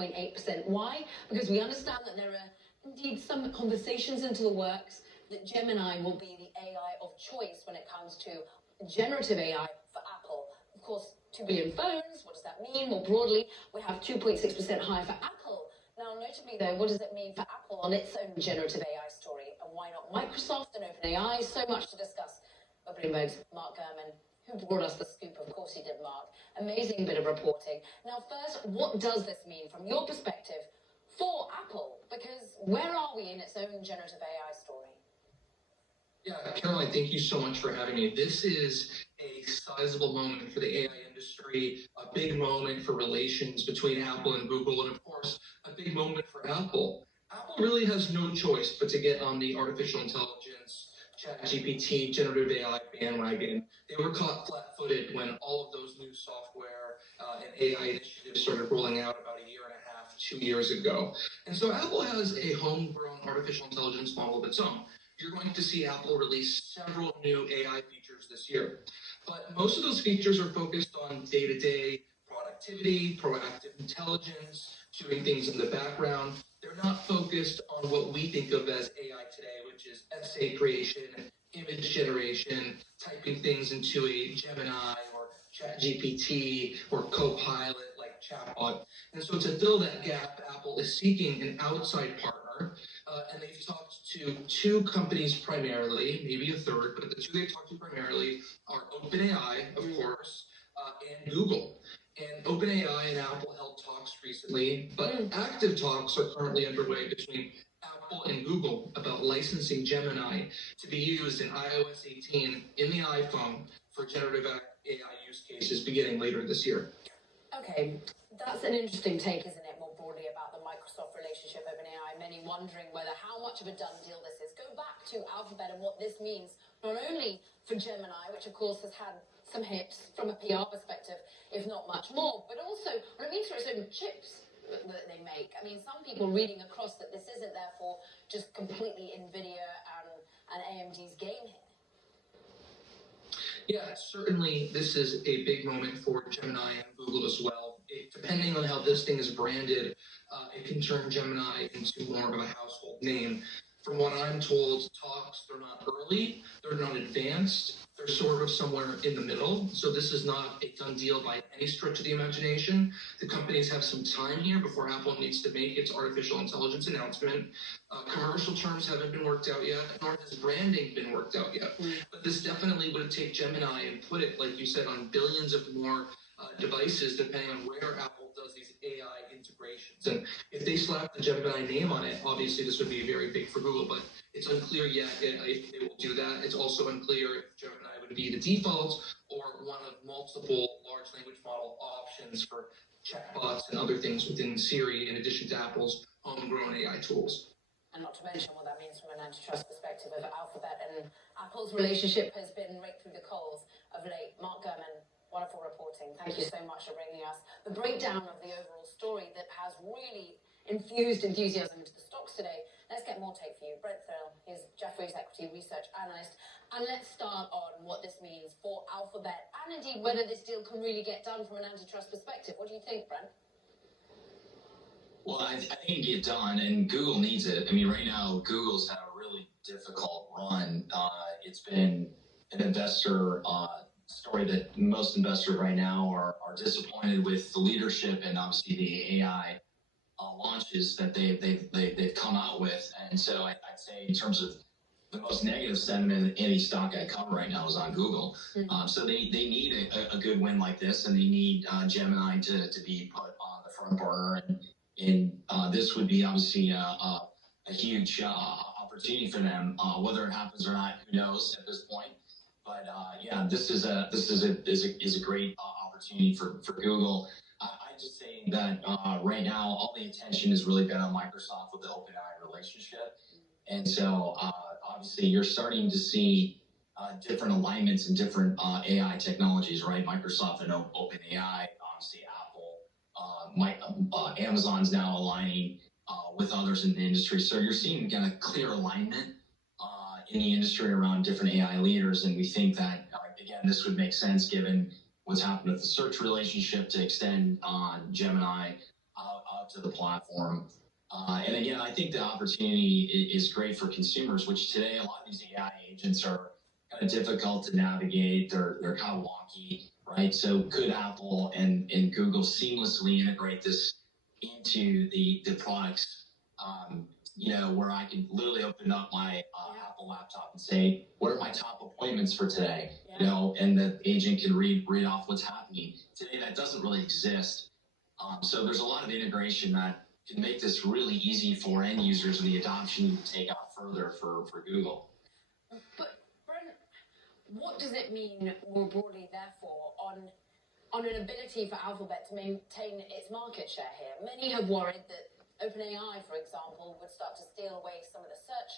5.8%. Why? Because we understand that there are indeed some conversations into the works that Gemini will be the AI of choice when it comes to generative AI for Apple. Of course, 2 billion phones, what does that mean? More broadly, we have 2.6% higher for Apple. Now, notably though, what does it mean for Apple on its own generative AI story? And why not Microsoft and OpenAI? So much to discuss. Bloomberg's Mark Gurman, who brought us the scoop. Of course he did, Mark. Amazing bit of reporting. Now, first, what does this mean from your perspective for Apple? Because where are we in its own generative AI story? Yeah, Caroline, thank you so much for having me. This is a sizable moment for the AI industry, a big moment for relations between Apple and Google, and of course, a big moment for Apple. Apple really has no choice but to get on the artificial intelligence, ChatGPT, generative AI bandwagon. They were caught flat-footed when all of those new software and AI initiatives started rolling out about a year and a half, 2 years ago. And so Apple has a homegrown artificial intelligence model of its own. You're going to see Apple release several new AI features this year. But most of those features are focused on day-to-day productivity, proactive intelligence, doing things in the background. They're not focused on what we think of as AI today, which is essay creation, image generation, typing things into a Gemini or ChatGPT or Copilot like chatbot. And so to fill that gap, Apple is seeking an outside partner. And they've talked to 2 companies primarily, maybe a third, but the 2 they've talked to primarily are OpenAI, of course, and Google. And OpenAI and Apple held talks recently, but active talks are currently underway between Apple and Google about licensing Gemini to be used in iOS 18 in the iPhone for generative AI use cases beginning later this year. Okay, that's an interesting take, isn't it, more broadly about the Microsoft relationship, OpenAI, many wondering whether how much of a done deal this is. Go back to Alphabet and what this means, not only for Gemini, which of course has had some hits from a PR perspective, if not much more, but also when it means for its own chips that they make. I mean, some people reading across that this isn't therefore just completely NVIDIA and AMD's game here. Yeah, certainly this is a big moment for Gemini and Google as well. Depending on how this thing is branded, it can turn Gemini into more of a household name. From what I'm told, talks, they're not early, they're not advanced, they're sort of somewhere in the middle. So this is not a done deal by any stretch of the imagination. The companies have some time here before Apple needs to make its artificial intelligence announcement. Commercial terms haven't been worked out yet, nor has branding been worked out yet. But this definitely would take Gemini and put it, like you said, on billions of more devices, depending on where Apple does these AI integrations. And if they slap the Gemini name on it, obviously this would be very big for Google, but it's unclear yet if they will do that. It's also unclear if Gemini would be the default or one of multiple large language model options for chatbots and other things within Siri, in addition to Apple's homegrown AI tools. And not to mention what that means from an antitrust perspective of Alphabet and Apple's relationship has been raked through the coals of late. Mark Gurman, wonderful reporting. Thank you so much for bringing us the breakdown of the overall story that has really infused enthusiasm into the stocks today. Let's get more take for you. Brent Thill is Jefferies Equity Research Analyst. And let's start on what this means for Alphabet and indeed whether this deal can really get done from an antitrust perspective. What do you think, Brent? Well, I think it can get done, and Google needs it. I mean, right now, Google's had a really difficult run. It's been an investor story that most investors right now are disappointed with the leadership and obviously the AI launches that they've come out with. And so I'd say in terms of the most negative sentiment, any stock I cover right now is on Google. So they need a good win like this, and they need Gemini to be put on the front burner. And this would be obviously a huge opportunity for them. Whether it happens or not, who knows at this point. But yeah, this is a great opportunity for Google. I just say that right now all the attention has really been on Microsoft with the OpenAI relationship, and so obviously you're starting to see different alignments in different AI technologies, right? Microsoft and OpenAI, obviously Apple, Amazon's now aligning with others in the industry. So you're seeing again a clear alignment in the industry around different AI leaders, and we think that again this would make sense given what's happened with the search relationship to extend on Gemini out to the platform. And again, I think the opportunity is great for consumers, which today a lot of these AI agents are kind of difficult to navigate. They're kind of wonky, right? So could Apple and Google seamlessly integrate this into the products? Where I can literally open up my Apple laptop and say, what are my top appointments for today? And the agent can read off what's happening. Today, that doesn't really exist. So there's a lot of integration that can make this really easy for end users and the adoption to take out further for Google. But, Brent, what does it mean more broadly, therefore, on an ability for Alphabet to maintain its market share here? Many have worried that OpenAI, for example, would start to steal away some of the search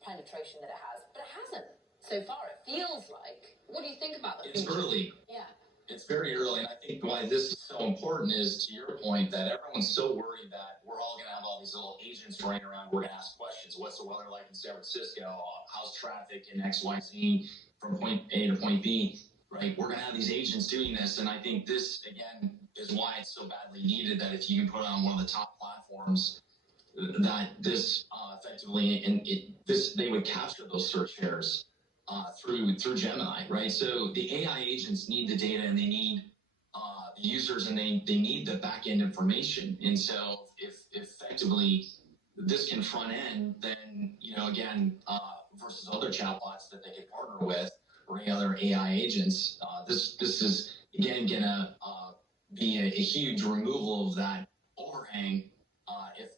penetration that it has, but it hasn't so far. It feels like. What do you think about the future? It's early. Yeah. It's very early, and I think why this is so important is, to your point, that everyone's so worried that we're all going to have all these little agents running around. We're going to ask questions. What's the weather like in San Francisco? How's traffic in XYZ from point A to point B? Right? We're going to have these agents doing this, and I think this, again, is why it's so badly needed, that if you can put it on one of the top platforms, that this effectively, they would capture those search shares through Gemini, right? So the AI agents need the data, and they need the users, and they need the back-end information. And so if effectively this can front end, then, again, versus other chatbots that they could partner with, or any other AI agents, this is, again, going to be a huge removal of that overhang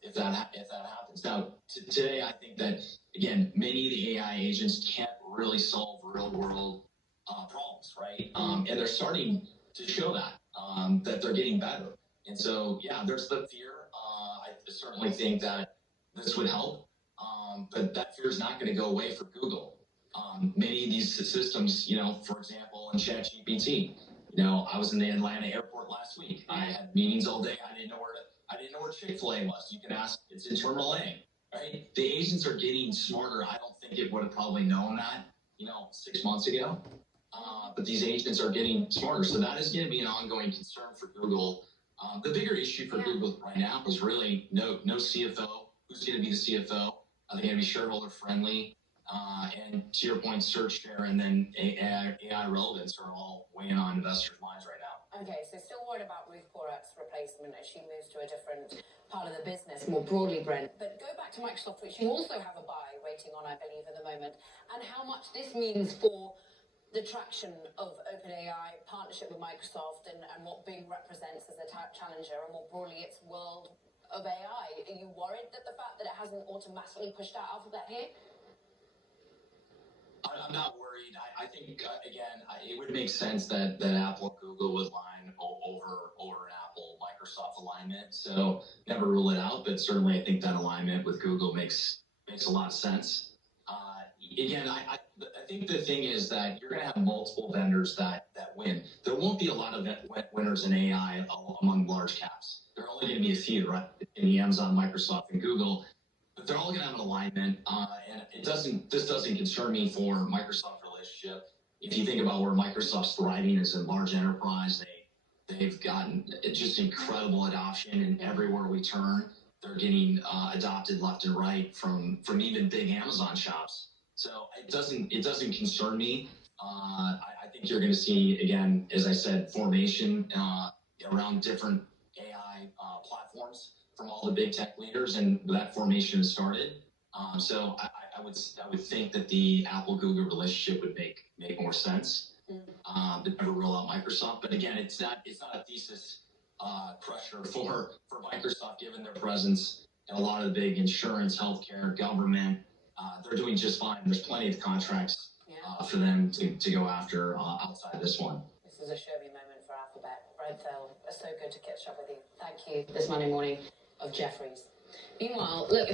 if that happens. Now, today, I think that, again, many of the AI agents can't really solve real-world problems, right? And they're starting to show that they're getting better. And so, yeah, there's the fear. I certainly think that this would help, but that fear is not going to go away for Google. Many of these systems, for example, in ChatGPT, I was in the Atlanta airport last week. I had meetings all day. I didn't know where Chick-fil-A was. You can ask, it's in Terminal A, right? The agents are getting smarter. I don't think it would have probably known that, 6 months ago. But these agents are getting smarter. So that is going to be an ongoing concern for Google. The bigger issue for Google right now is really no CFO. Who's going to be the CFO? Are they going to be shareholder friendly? And to your point, search share and then AI relevance are all weighing on investors' minds right now. Okay, so still worried about Ruth Porat's replacement as she moves to a different part of the business, more broadly, Brent. But go back to Microsoft, which you also have a buy rating on, I believe, at the moment, and how much this means for the traction of OpenAI, partnership with Microsoft, and what Bing represents as a challenger, and more broadly, its world of AI. Are you worried that the fact that it hasn't automatically pushed out Alphabet here? I'm not worried. I think, again, it would make sense that Apple and Google would line over an Apple-Microsoft alignment. So never rule it out, but certainly I think that alignment with Google makes a lot of sense. Again, I think the thing is that you're going to have multiple vendors that win. There won't be a lot of winners in AI among large caps. There are only going to be a few, right? In the Amazon, Microsoft, and Google. But they're all going to have an alignment, and this doesn't concern me for Microsoft relationship. If you think about where Microsoft's thriving is in large enterprise, they've gotten just incredible adoption, and everywhere we turn, they're getting adopted left and right from even big Amazon shops. So it doesn't concern me. I think you're going to see, again, as I said, formation around different AI platforms from all the big tech leaders, and that formation has started. So I would think that the Apple-Google relationship would make more sense. But never rule out Microsoft. But again, it's not a thesis pressure for Microsoft, given their presence in a lot of the big insurance, healthcare, government. They're doing just fine. There's plenty of contracts for them to go after outside this one. This is a showy moment for Alphabet. Brent Thill, it's so good to catch up with you. Thank you this Monday morning of Jefferies. Meanwhile, look.